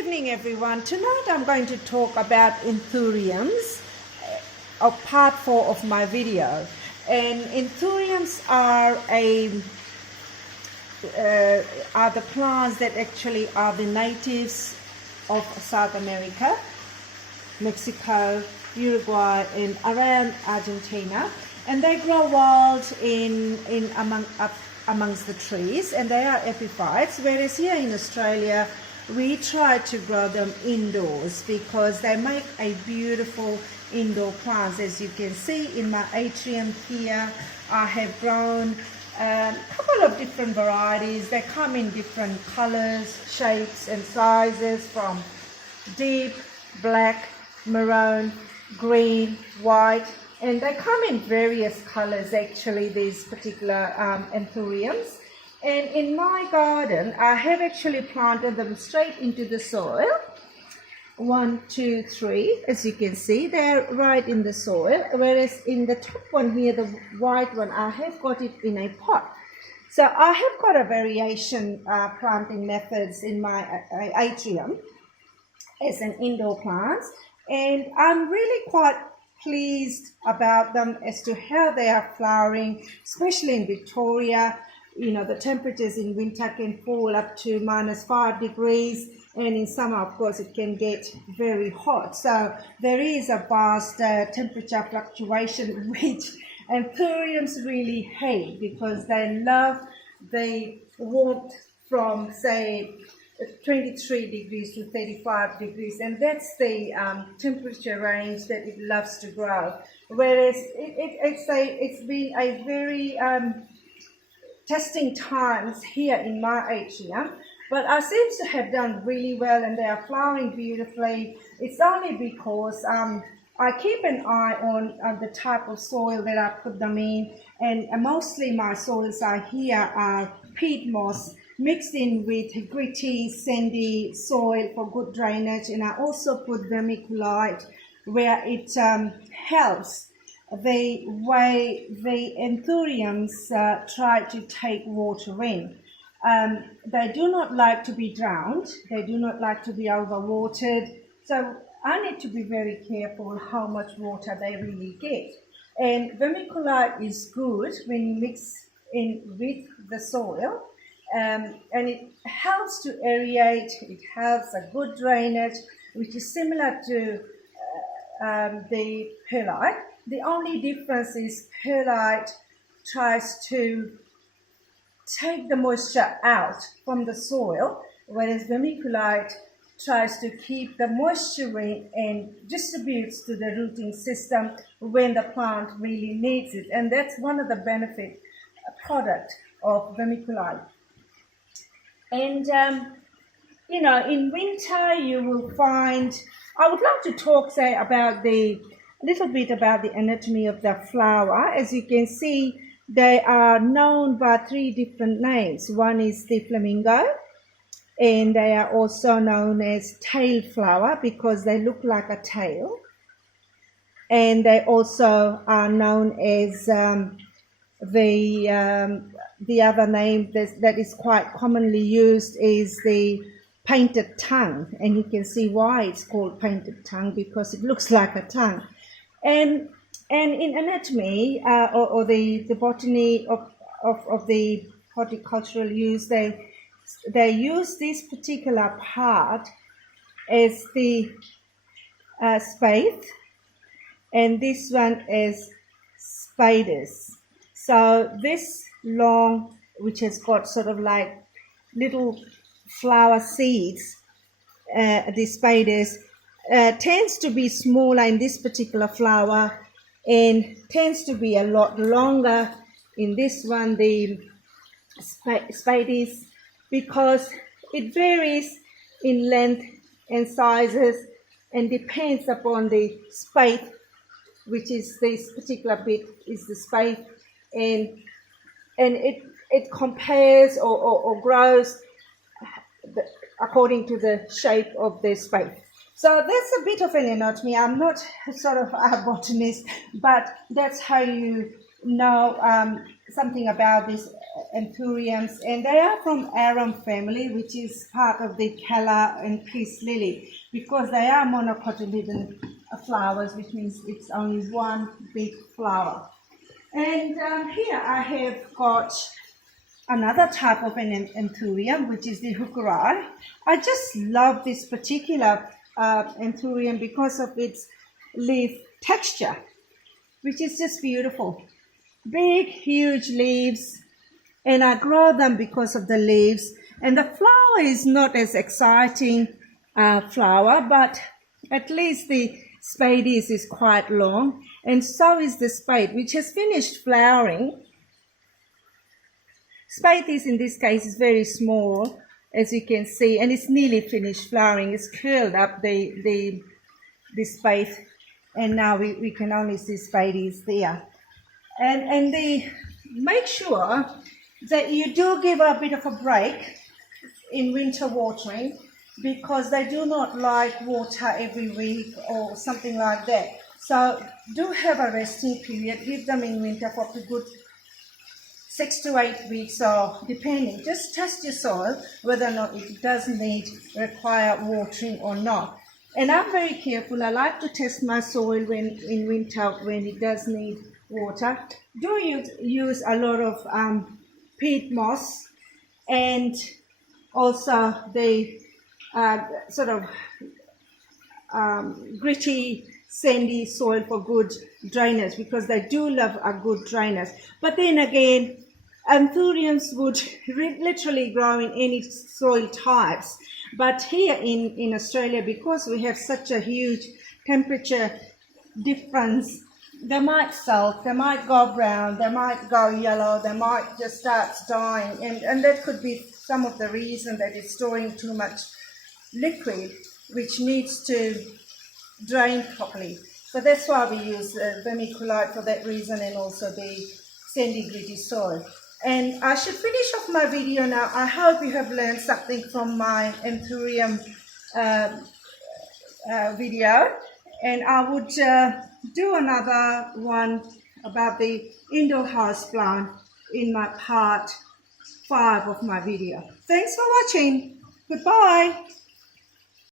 evening, everyone. Tonight I'm going to talk about Anthuriums of part 4 of my video. And Anthuriums are the plants that actually are the natives of South America, Mexico, Uruguay, and around Argentina. And they grow wild amongst the trees, and they are epiphytes, whereas here in Australia we try to grow them indoors because they make a beautiful indoor plants. As you can see in my atrium here, I have grown a couple of different varieties. They come in different colors, shapes and sizes, from deep black, maroon, green, white, and they come in various colors actually, these particular Anthuriums. And in my garden I have actually planted them straight into the soil. 1, 2, 3, as you can see, they're right in the soil, whereas in the top one here, the white one, I have got it in a pot. So I have got a variation planting methods in my atrium as an indoor plant, and I'm really quite pleased about them as to how they are flowering, especially in Victoria. You know, the temperatures in winter can fall up to -5 degrees, and in summer, of course, it can get very hot. So there is a vast temperature fluctuation, which Anthuriums really hate because they love the warmth from, say, 23 degrees to 35 degrees, and that's the temperature range that it loves to grow. Whereas it's been a very testing times here in my atrium, but I seem to have done really well, and they are flowering beautifully. It's only because I keep an eye on the type of soil that I put them in, and mostly my soils are peat moss mixed in with gritty, sandy soil for good drainage, and I also put vermiculite where it helps the way the Anthuriums try to take water in. They do not like to be drowned, they do not like to be overwatered, so I need to be very careful how much water they really get. And vermiculite is good when you mix in with the soil, and it helps to aerate, it helps a good drainage, which is similar to the perlite. The only difference is perlite tries to take the moisture out from the soil, whereas vermiculite tries to keep the moisture in and distributes to the rooting system when the plant really needs it. And that's one of the benefit product of vermiculite. And you know, in winter you will find, I would like to talk, say, about a little bit about the anatomy of the flower. As you can see, they are known by 3 different names. One is the flamingo, and they are also known as tail flower because they look like a tail. And they also are known as the other name that is quite commonly used is the painted tongue, and you can see why it's called painted tongue, because it looks like a tongue. And in anatomy or the botany of the horticultural use, they use this particular part as the spathe, and this one as spiders. So this long, which has got sort of like little flower seeds, the spiders, tends to be smaller in this particular flower and tends to be a lot longer in this one, the spiders, because it varies in length and sizes and depends upon the spathe, which is this particular bit is the spathe, and it compares or grows according to the shape of the spathe. So that's a bit of an anatomy. I'm not sort of a botanist, but that's how you know something about this Anthuriums, and they are from arum family, which is part of the calla and peace lily, because they are monocotyledon flowers, which means it's only one big flower. And here I have got another type of an Anthurium, which is the hookerai. I just love this particular Anthurium because of its leaf texture, which is just beautiful. Big, huge leaves, and I grow them because of the leaves. And the flower is not as exciting flower, but at least the spades is quite long, and so is the spade, which has finished flowering. Spades in this case is very small, as you can see, and it's nearly finished flowering. It's curled up the spade, and now we can only see spades there. And make sure that you do give a bit of a break in winter watering, because they do not like water every week or something like that. So do have a resting period. Give them in winter for a good 6 to 8 weeks, or depending. Just test your soil whether or not it does require watering or not. And I'm very careful. I like to test my soil in winter when it does need water. Do use a lot of peat moss, and also the sort of gritty, sandy soil for good drainage, because they do love a good drainage. But then again, Anthuriums would literally grow in any soil types. But here in Australia, because we have such a huge temperature difference, they might sulk, they might go brown, they might go yellow, they might just start dying. And that could be some of the reason that it's storing too much liquid, which needs to drain properly. So that's why we use vermiculite for that reason, and also the sandy gritty soil. And I should finish off my video now. I hope you have learned something from my Anthurium video, and I would do another one about the indoor house plant in my part 5 of my video. Thanks for watching. Goodbye.